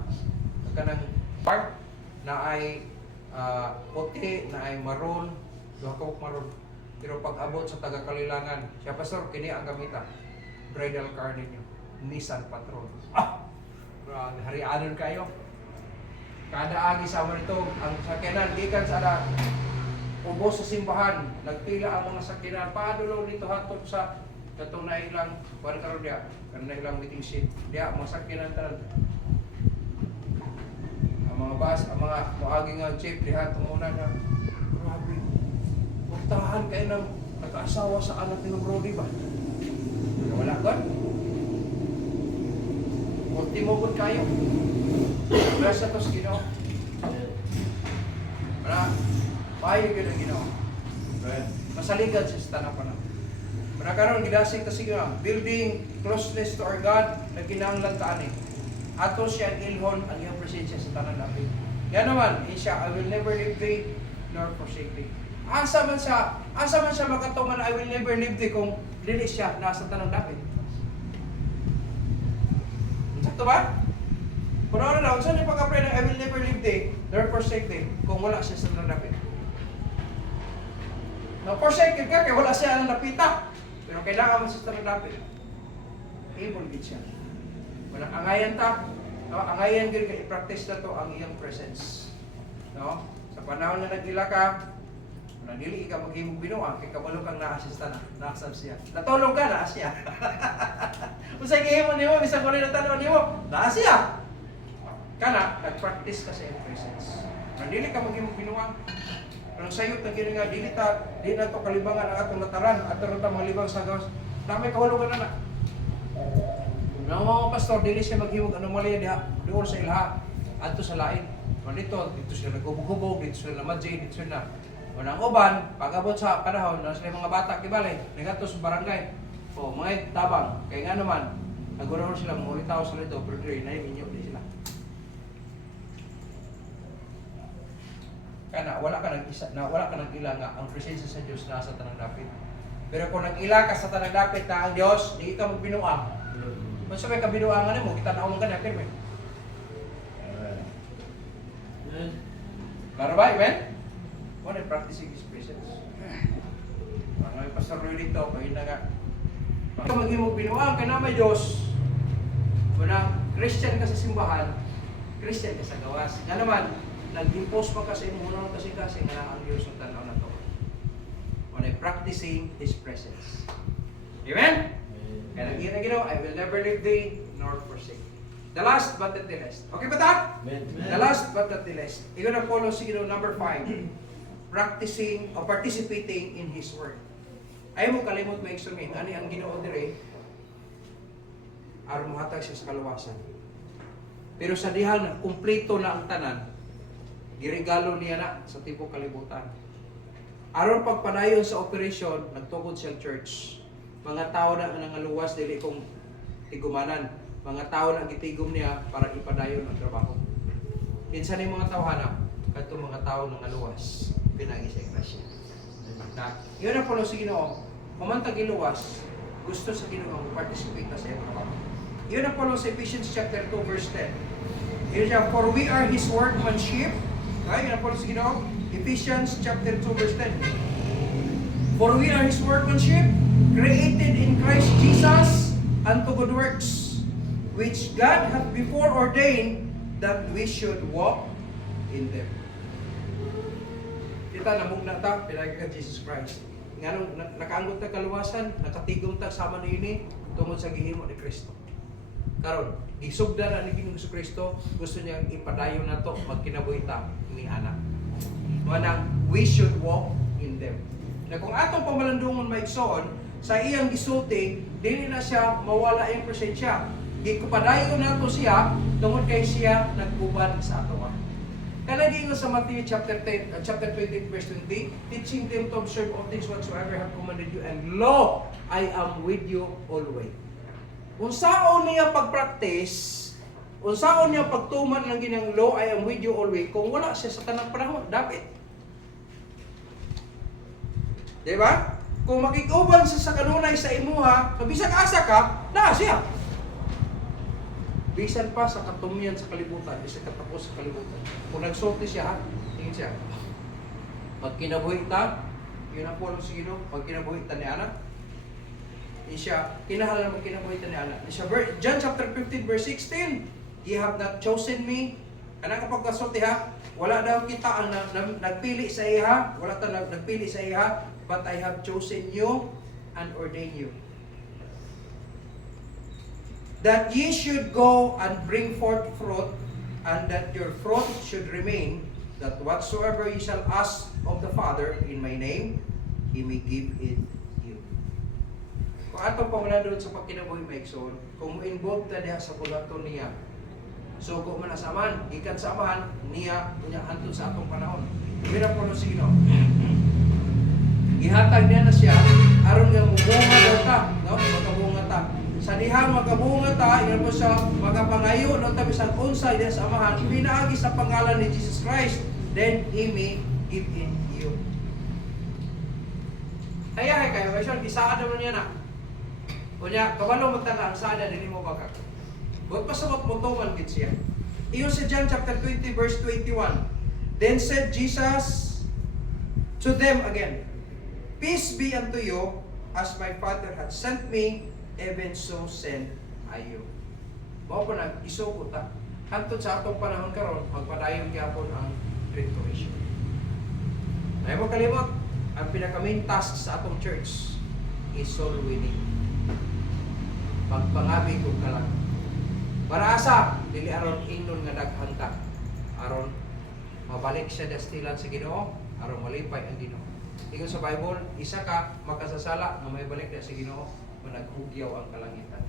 kanang part na ay puti, na ay maroon, duha ka maroon. Pero pag abot sa taga-Kalilangan, siya pastor, kini ang gamita. Bridal car ninyo. Nissan Patrol. Harianon kayo. Kada agi sama nito, ang sakyanan, gikan sa ubos sa simbahan, nagpila ang mga sakyanan. Paano lang dito hatod sa katong na ilang, kuwan karon diya, karon na ilang meeting sheet. Diya, mga sakyanan tanan. Ang mga bus, ang mga muaging nga chief, diha tunguna na, grabe. Puntahan kayo ng nag-asawa sa anak ni Brody ba? Wala ko? Ultimo po kayo. Bless na to sa Ginoo. Wala. Payo yun ang Ginoo. Masaligan siya sa tanang panahon. Manakaroon, gidasig kasi nga, building closeness to our God, na kinahanglan taan eh. Ato siya ilhon ang iyong presensya sa tanang natin. Yan naman, siya, I will never leave thee, nor forsake thee. Asa man siya makatungan, I will never leave thee, kung dili siya nasa tanang natin. Sakto ba? Kung ano na, kung saan yung pagka-pray na I will never leave thee, nor forsake thee, kung wala siya sa tanang natin. Na-forsake ka, kaya wala siya ang napita. Pero kailangan mo sa tanang natin. Able din siya. Walang angayan ta. No? Angayan din ka, i-practice na to ang iyong presence. No? Sa panahon na nagdila ka, nagdili ka maghimog binuang, kay kabalo kang na-assista na. Naasab siya. Natulog ka, naas siya. Kung sa gihimon niyo, bisang ko rin natanong niyo, naas siya. Kana, nag-practice ka sa iyong presence. Nagdili ka maghimog binuang. Kanang sayop na gini nga, di na to kalibangan ang atong lataran, atong ta mga libang sa gawas. Namay kahulugan na. Nang mga pastor, dili siya maghimog anomalya diha, doon sa ilha, adto sa lain. Dito sila nagubog-hubog, dito sila namadjay, dito sila na. Unang uban, pag-abot sa panahon, na sila mga bata kibali, nagato sa barangay. O, mga tabang, kaya nga naman, nagurahon sila, mga tao sila ito, pero na yung inyo, di sila. Kaya wala ka nag-ila nga, ang presensya sa Diyos nasa tanang dapit. Pero kung nag-ila ka sa tanang dapit na ang Diyos, di ka magbinuang. Kung sabay ka binuangan mo, kita na umang ganyan, pero klaro ba, amen? What are practicing His presence? Mga pastor Roy dito, kayo na nga. Pag mag-imog binuang ka na may Diyos, kung Christian ka sa simbahan, Christian ka sa gawas. Nga naman, nag-impose pa kasi mo unang kasi nga ang Diyos ng tanaw na to. When I'm practicing His presence. Amen? Kaya nag-ginaw, I will never leave thee nor forsake. The last but not the least. Okay ba ta? The last but not the least. Ikaw na follow siguro number 5. Practicing or participating in His Word. Ayaw mo kalimot ma-examine. Ano ang Ginoo dire? Aron mohatag siya sa kaluwasan. Pero sa dihal na kumpleto na ang tanan, giregalo niya na sa tipo kalibutan. Aron pagpadayon sa operasyon, nagtukod siya church. Mga tao na nangaluwas dili kong tigumanan. Mga tao na gitigom niya para ipadayon ang trabaho. Kinsa ni mga tawhana, kadto mga tao nangaluwas, pinagi sa iglesia. Na, yun na po sa Ginoo, kumantag iluwas, gusto sa Ginoo ang participate sa iyong trabaho. Yun na po sa Ephesians chapter 2 verse 10. Yun siya, for we are His workmanship. Okay, yun na po sa Ginoo, Ephesians chapter 2 verse 10. For we are His workmanship, created in Christ Jesus unto good works, which God hath before ordained that we should walk in them. Kita namog na ta, pinagi ka Jesus Christ. Nga nung nakaanggot na kaluwasan, nakatigong ta sama niini tungod sa gihimo ni Kristo. Karon, isugda na ni Ginoong Kristo, gusto niyang ipadayon na to magkinabuhi ta ni anak. Manang we should walk in them. Na kung atong pamalandungon maigsoon, sa iyang gisulti, dili na siya mawala ang presensya. Gikupadayon nato siya tungod kay siya nagkuban sa ato. Kanagi nga sa Matthew chapter 20 verse 20, teaching them to observe all things whatsoever I have commanded you, and lo, I am with you always. Kung saan niya pag-practice, kung saan niya pagtuman ng ginang lo, I am with you always, kung wala siya sa tanang panahon, dapat. Diba? Kung makikuban siya sa kanunay sa imuha, kabisag asa ka, na siya. Bisan pa sa katumian sa kalibutan, bisan katapos sa kalibutan. Kung nagsulti siya, tingin siya. Magkinabuhi ta, yun ang po ang sigino, magkinabuhi ta ni anak. Di siya, kinahalan magkinabuhi ta ni anak. Di siya, John chapter 15 verse 16, ye have not chosen me. Kana kapag kasulti ha, wala daw kita ang nagpili sa iha, wala ta nagpili sa iha, but I have chosen you and ordained you, that ye should go and bring forth fruit, and that your fruit should remain, that whatsoever ye shall ask of the Father in my name, He may give it you. Kung atong pamalandun sa pagkinabuhi maigsoon, kung mo-involve ta diha sa bulaton niya, so kung manasaman, ikan sa amahan, niya, hantod sa atong panahon. Mira po no sino. Ihatag niya na siya, aron nga mubunga daw ta, no? Magkabunga ta. Sa dihang magkabunga ta, ilan mo siya, magapangayo, no? Tabi sa unsay diha sa amahan, pinaagi sa pangalan ni Jesus Christ, then He may give in you. Kaya kayo, may siya, isaad naman niya na. Kunya, kabalo magtala, ang saada, hindi mo baka. Huwag pa sa magmutungan gid siya. Iyon sa John chapter 20 verse 21. Then said Jesus to them again, peace be unto you, as my Father hath sent me, even so send I you. Mao po nang isuko ta. Hantod sa atong panahon karon, magpadayon gyapon ang restoration. Ay mo kalimot, ang pinaka-main task sa atong church is soul winning. Pagpangabi kog kalag. Para asa, dili aron ingnon nga daghan ka. Aron mabalik siya dastilan sa Ginoo, aron malipay ang Ginoo. Ingon sa Bible, isa ka makasasala nga may balik na sa Ginoo, managhugyaw ang kalangitan.